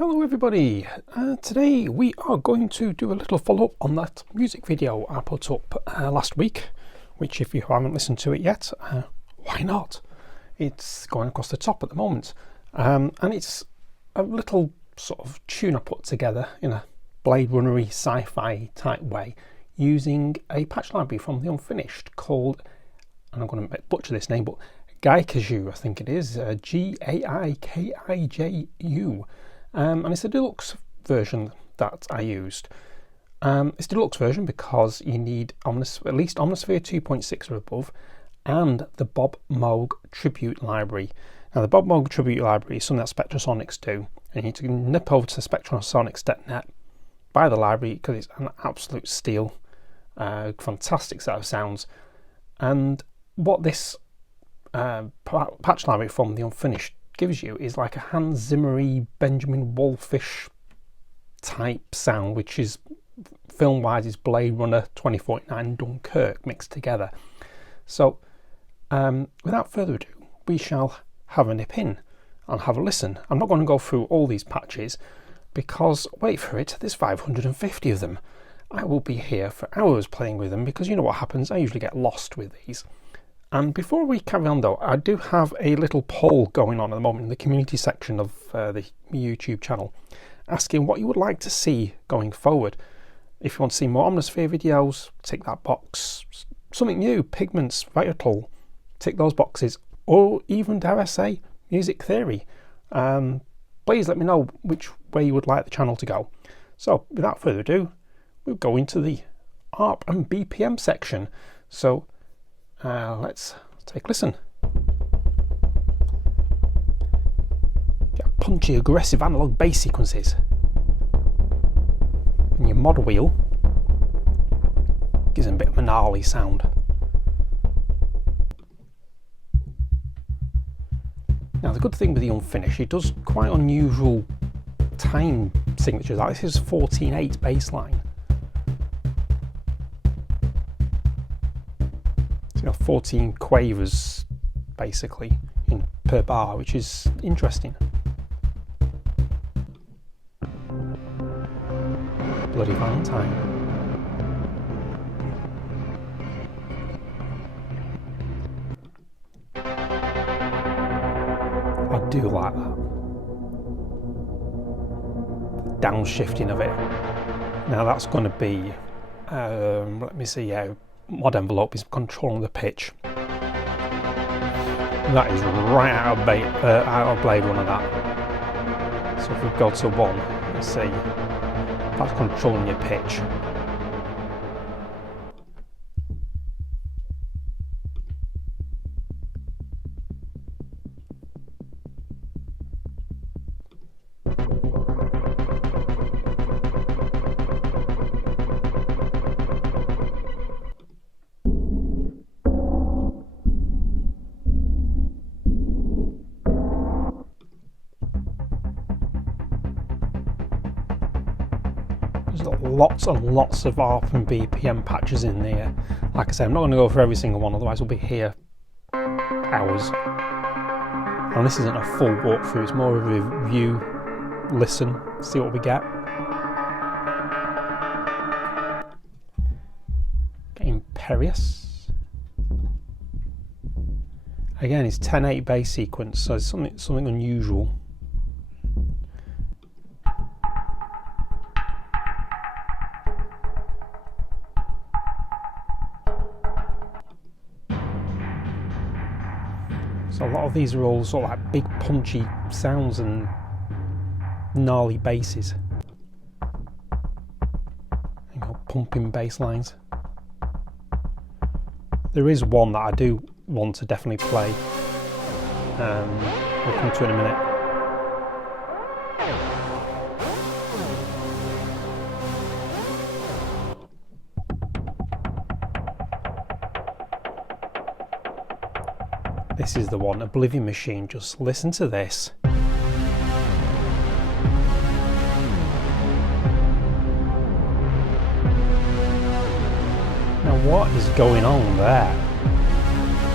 Hello everybody, today we are going to do a little follow-up on that music video I put up last week, which if you haven't listened to it yet, why not? It's going across the top at the moment, and it's a little sort of tune I put together in a Bladerunner-y sci-fi type way using a patch library from the Unfinished called, and I'm going to butcher this name, but GaiKaiju I think it is, Gaikiju. And it's a deluxe version that I used. It's a deluxe version because you need at least Omnisphere 2.6 or above and the Bob Moog Tribute library. Now the Bob Moog Tribute library is something that Spectrasonics do, and you need to nip over to spectrasonics.net, buy the library because it's an absolute steal, fantastic set of sounds. And what this patch library from the Unfinished gives you is like a Hans Zimmer-y Benjamin Wallfish type sound, which is film wise is Blade Runner 2049 Dunkirk mixed together. So without further ado, we shall have a nip in and have a listen. I'm not going to go through all these patches because, wait for it, there's 550 of them. I will be here for hours playing with them because you know what happens, I usually get lost with these. And before we carry on though, I do have a little poll going on at the moment in the community section of the YouTube channel, asking what you would like to see going forward. If you want to see more Omnisphere videos, tick that box. Something new, Pigments, Vital, tick those boxes. Or even, dare I say, music theory. Please let me know which way you would like the channel to go. So without further ado, we'll go into the Arp and BPM section. So let's take a listen. Get punchy, aggressive analog bass sequences. And your mod wheel gives them a bit of a gnarly sound. Now the good thing with the Unfinished, it does quite unusual time signatures. Like this is 14/8 bass line. 14 quavers basically per bar, which is interesting. Bloody Valentine. I do like that. Downshifting of it. Now that's going to be, let me see, mod envelope is controlling the pitch. That is right out of Bladerunner, that. So if we go to 1, let's see, that's controlling your pitch. There's lots and lots of Arp and BPM patches in there. Like I say, I'm not going to go for every single one, otherwise we'll be here hours. And this isn't a full walkthrough, it's more of a review, listen, see what we get. Get Imperious. Again, it's 10/8 bass sequence, so it's something unusual. So a lot of these are all sort of like big punchy sounds and gnarly basses. You know, pumping bass lines. There is one that I do want to definitely play. We'll come to it in a minute. This is the one, Oblivion Machine. Just listen to this. Now what is going on there?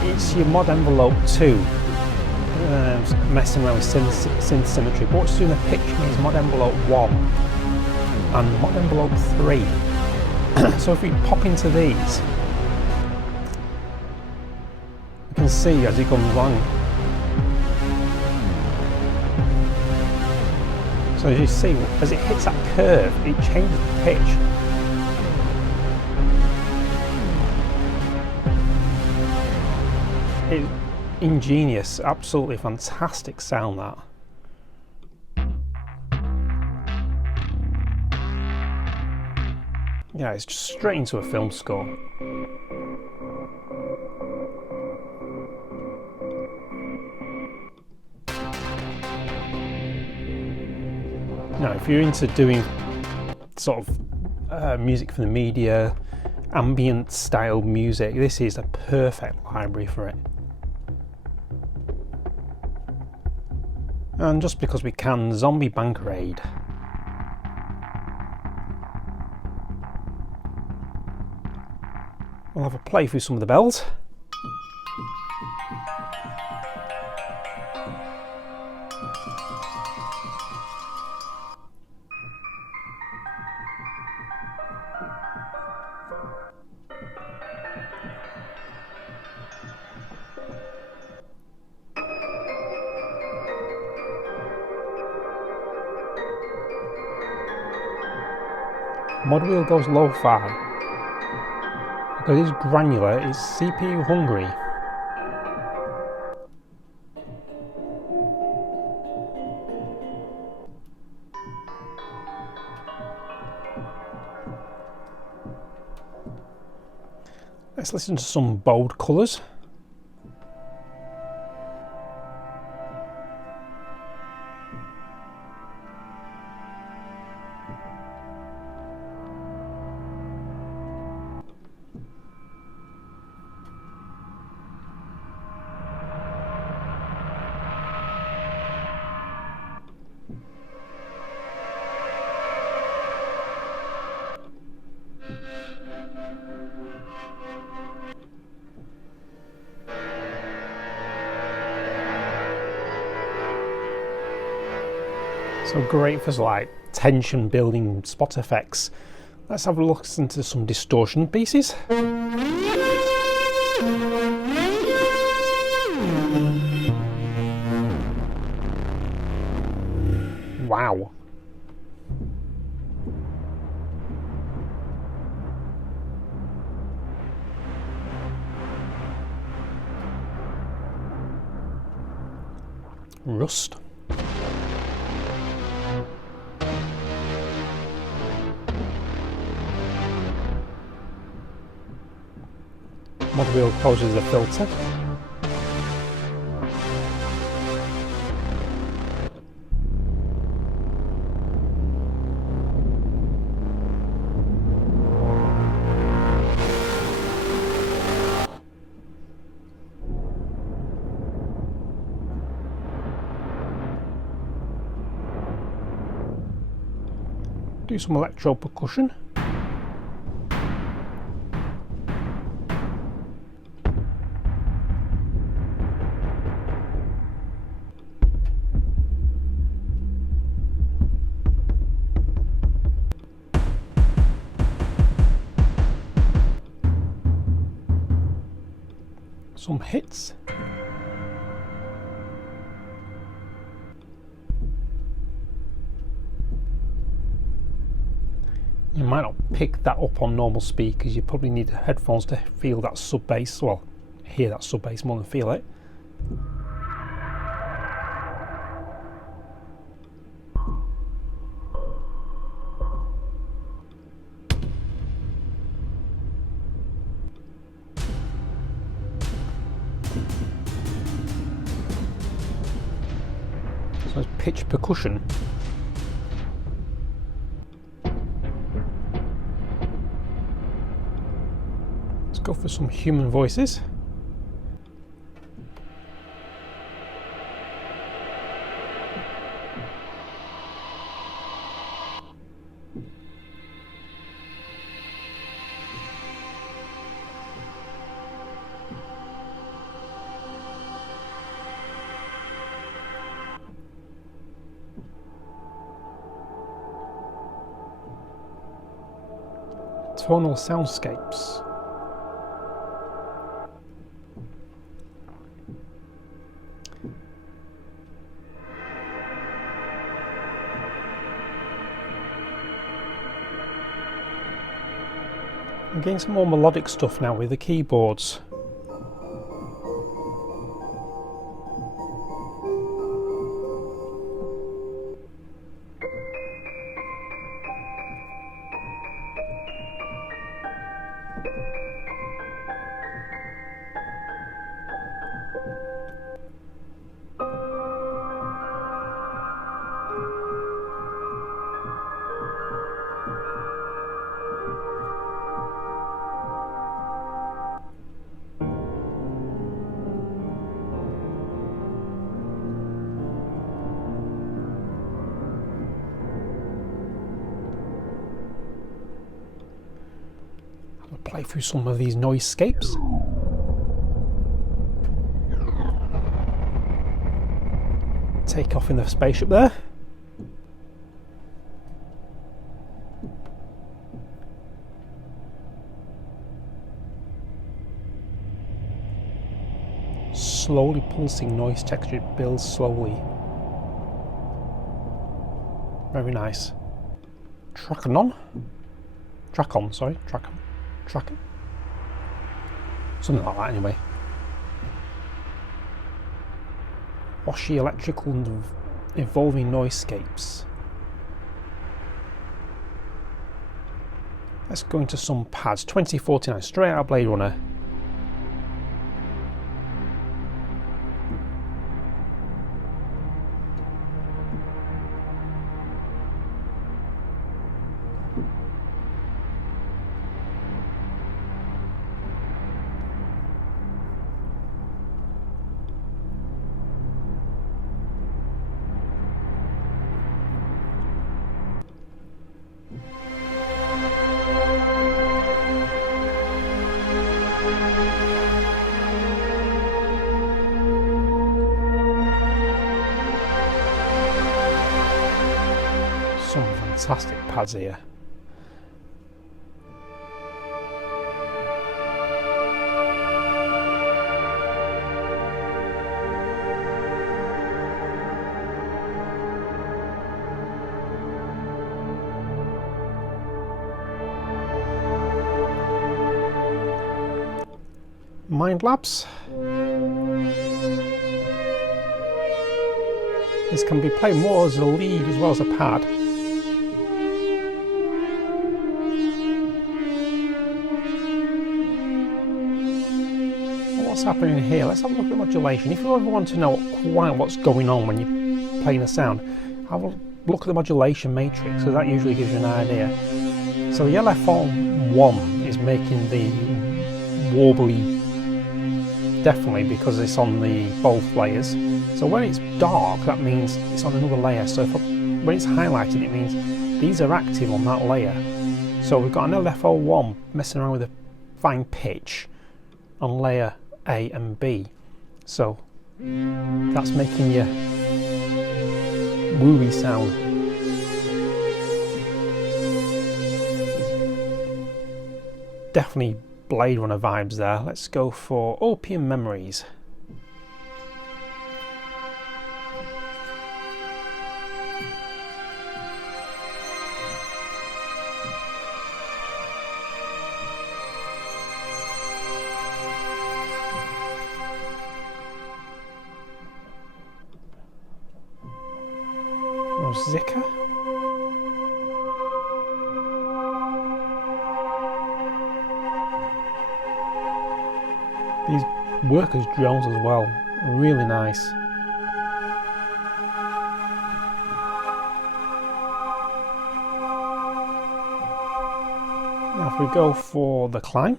It's your mod envelope 2. messing around with synth symmetry, but what's doing the pitch is mod envelope 1 and mod envelope 3. So if we pop into these, you can see as it comes along. So as you see, as it hits that curve, it changes the pitch. It's ingenious, absolutely fantastic sound that. Yeah, it's just straight into a film score. Now, if you're into doing sort of music for the media, ambient style music, this is a perfect library for it. And just because we can, Zombie Bankerade. We'll have a play through some of the bells. Mod wheel goes lo-fi. Because it's granular, it's CPU hungry. Let's listen to some bold colours. So great for like tension building spot effects. Let's have a look into some distortion pieces. Wow. Rust. Mod wheel closes the filter. Do some electro percussion. Some hits. You might not pick that up on normal speakers, you probably need headphones to feel that sub bass, well, hear that sub bass more than feel it. So it's pitch percussion. Let's go for some human voices. tonal soundscapes. I'm getting some more melodic stuff now with the keyboards. Play through some of these noisescapes. Take off in the spaceship there. Slowly pulsing noise texture, it builds slowly. Very nice. Track on, sorry. Something like that anyway. Washy electrical and evolving noisescapes. Let's go into some pads. 2049, straight out of Bladerunner. Some fantastic pads here. Mind Labs. This can be played more as a lead as well as a pad. What's happening here? Let's have a look at modulation. If you ever want to know quite what's going on when you're playing a sound, have a look at the modulation matrix, because that usually gives you an idea. So the LFO1 is making the warbly, definitely, because it's on the both layers. So when it's dark, that means it's on another layer. So when it's highlighted, it means these are active on that layer. So we've got an LFO1 messing around with a fine pitch on layer A and B. So that's making your wooey sound. Definitely Bladerunner vibes there. Let's go for Opium Memories. Zika. These work as drones as well, really nice. Now if we go for the climb.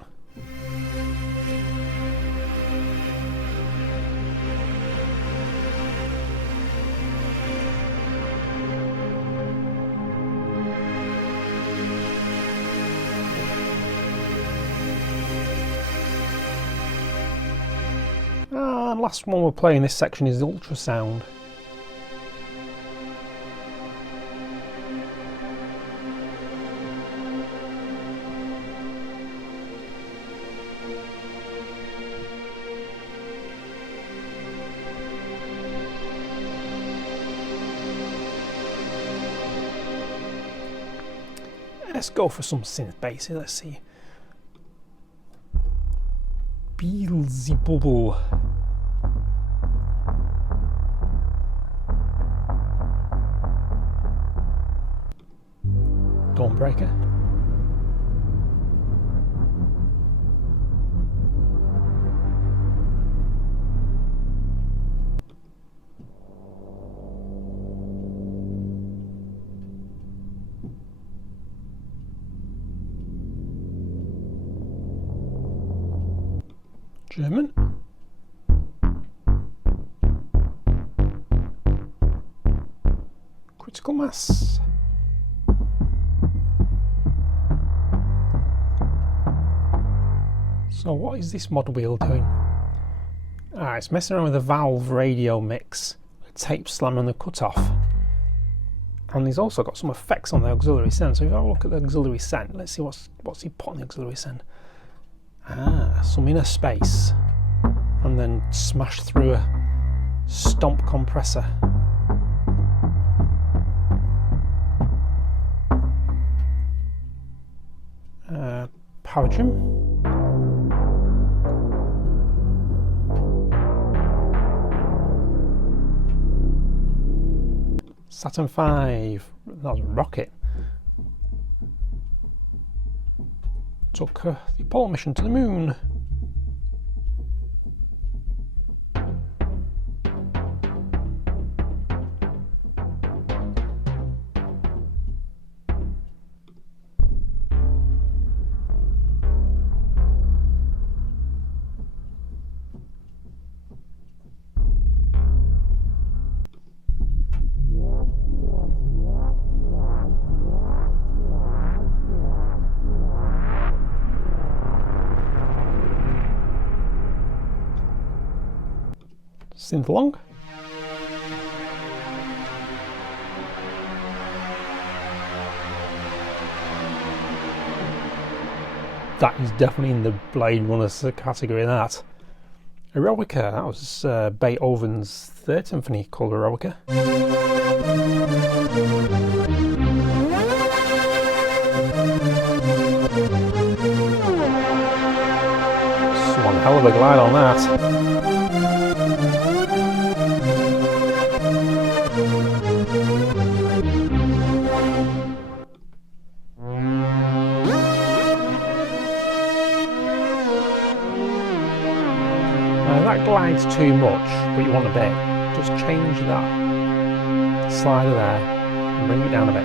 And last one we're playing this section is the ultrasound. Let's go for some synth bass here. Let's see. Beelzebubble. Dawnbreaker. German. Critical Mass. So what is this mod wheel doing? It's messing around with the valve radio mix, tape slam on the cutoff. And he's also got some effects on the auxiliary send. So if I look at the auxiliary send, let's see what's he put on the auxiliary send. Some inner space, and then smash through a stomp compressor. Power trim. Saturn V. That was a rocket. Took the Apollo mission to the moon. Synth long. That is definitely in the Bladerunner category, that. Eroica, that was Beethoven's Third Symphony called Eroica. It's one hell of a glide on that. That glides too much, but you want a bit. Just change that slider there and bring it down a bit.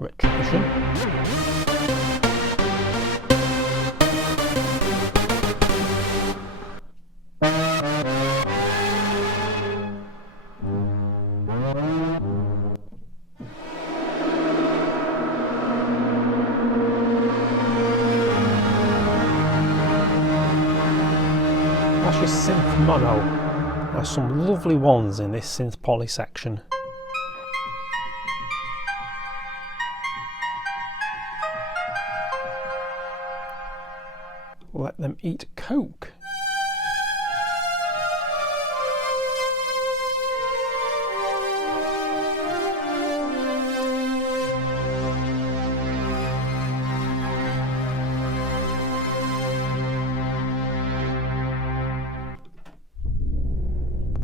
Retribution. That's your synth mono. There's some lovely ones in this synth poly section. Let them eat coke.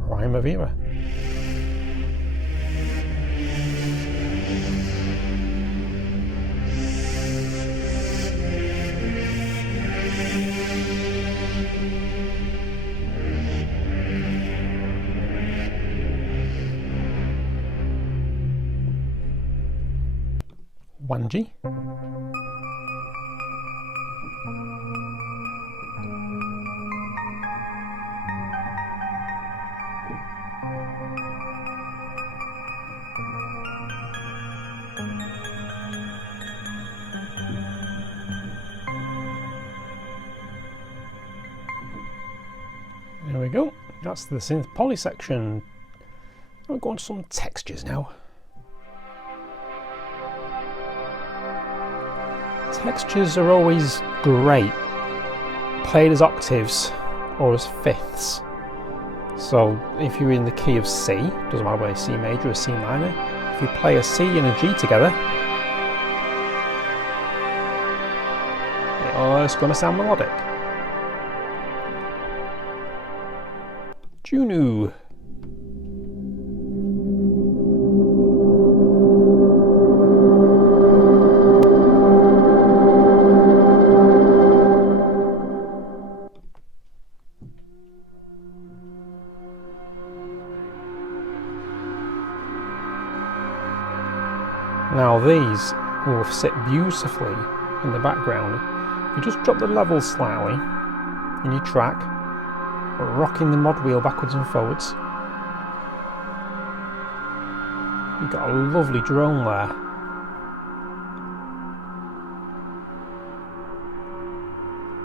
Primavera. Wanji. There we go. That's the synth poly section. We'll go on to some textures now. Textures are always great played as octaves or as fifths. So if you're in the key of C, doesn't matter whether it's C major or C minor, if you play a C and a G together, it's going to sound melodic. Junu. Now these will sit beautifully in the background. If you just drop the levels slightly in your track, rocking the mod wheel backwards and forwards, you've got a lovely drone there.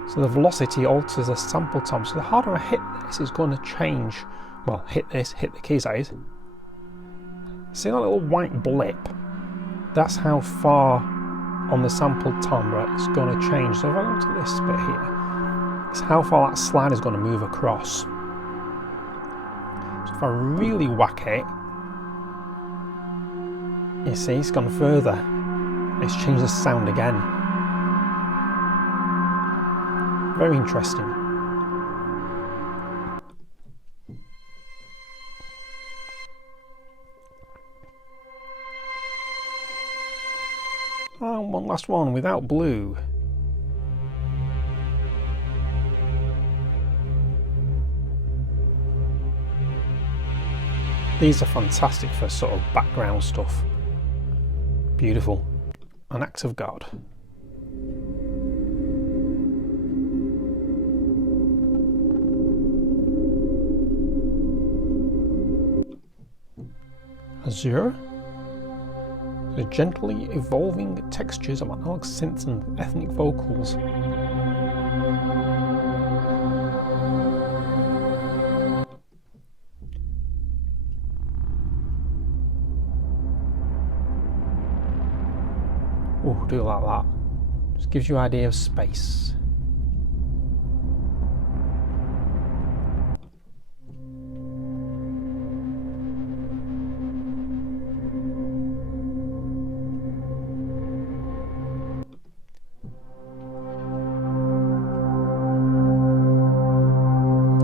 So the velocity alters the sample time, so the harder I hit this is going to change, well, hit the keys that is. See that little white blip? That's how far on the sample timbre it's going to change. So if I go to this bit here, it's how far that slide is going to move across. So if I really whack it, you see it's gone further. It's changed the sound again. Very interesting. And one last one without blue. These are fantastic for sort of background stuff. Beautiful. An act of God. Azure. The gently evolving textures of analog synths and ethnic vocals. Oh, do it like that. Just gives you an idea of space.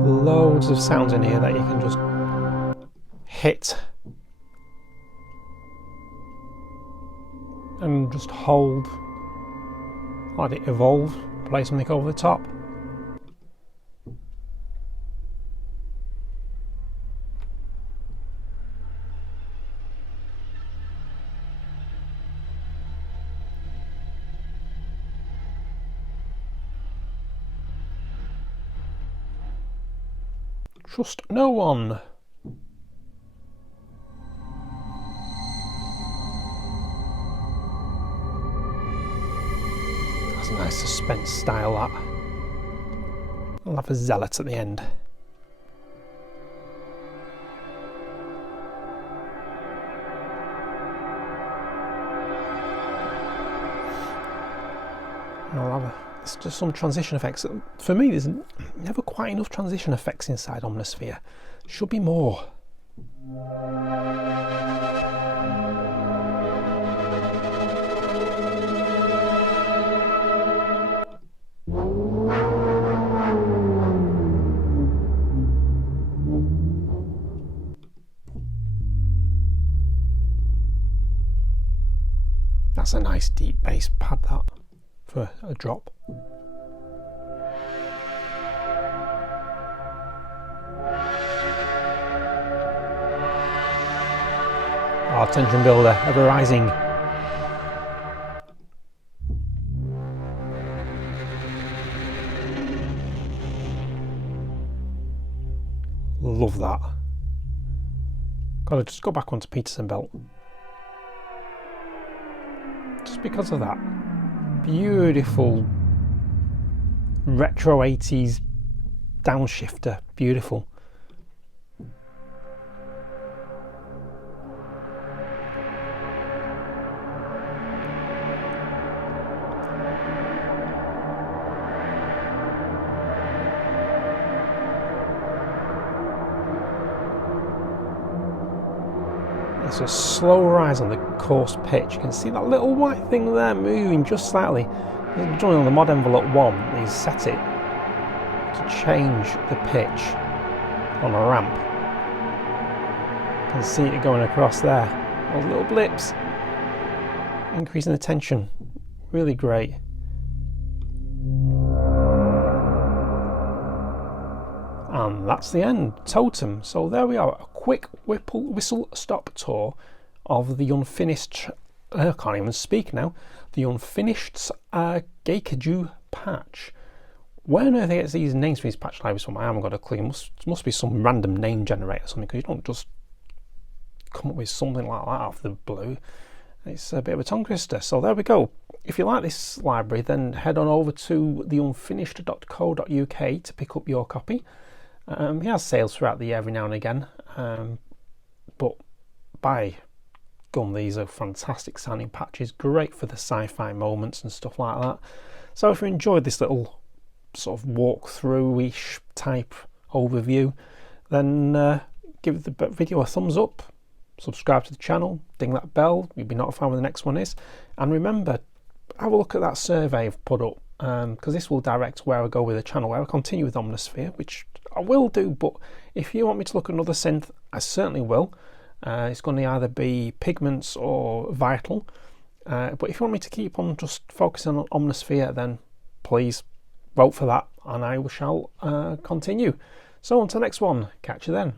Loads of sounds in here that you can just hit and just hold, let it evolve, play something over the top. Trust no one. That's a nice suspense style, that. I'll have a zealot at the end. It's just some transition effects. For me, there's never quite enough transition effects inside Omnisphere. Should be more. That's a nice deep bass pad, that, for a drop. Oh, tension builder, ever rising. Love that. Gotta just go back onto Peterson belt. Just because of that beautiful retro 80s downshifter, beautiful. It's a slow rise on the coarse pitch. You can see that little white thing there moving just slightly. Joining on the mod envelope 1, he's set it to change the pitch on a ramp. You can see it going across there. Those little blips. Increasing the tension. Really great. And that's the end. Totem. So there we are. A quick whistle stop tour of the unfinished, I can't even speak now, the unfinished GaiKaiju patch. Where on earth he gets these names for these patch libraries from? I haven't got a clue. Must be some random name generator or something, because you don't just come up with something like that out of the blue. It's a bit of a tongue twister. So there we go. If you like this library, then head on over to theunfinished.co.uk to pick up your copy. He has sales throughout the year every now and again, but by gum, these are fantastic sounding patches, great for the sci-fi moments and stuff like that. So if you enjoyed this little sort of walkthrough-ish type overview, then give the video a thumbs up, subscribe to the channel, ding that bell, you'll be notified when the next one is, and remember, have a look at that survey I've put up, because this will direct where I go with the channel, where I continue with Omnisphere, which I will do, but if you want me to look at another synth, I certainly will. It's going to either be Pigments or Vital, but if you want me to keep on just focusing on Omnisphere, then please vote for that, and I shall continue. So until next one, catch you then.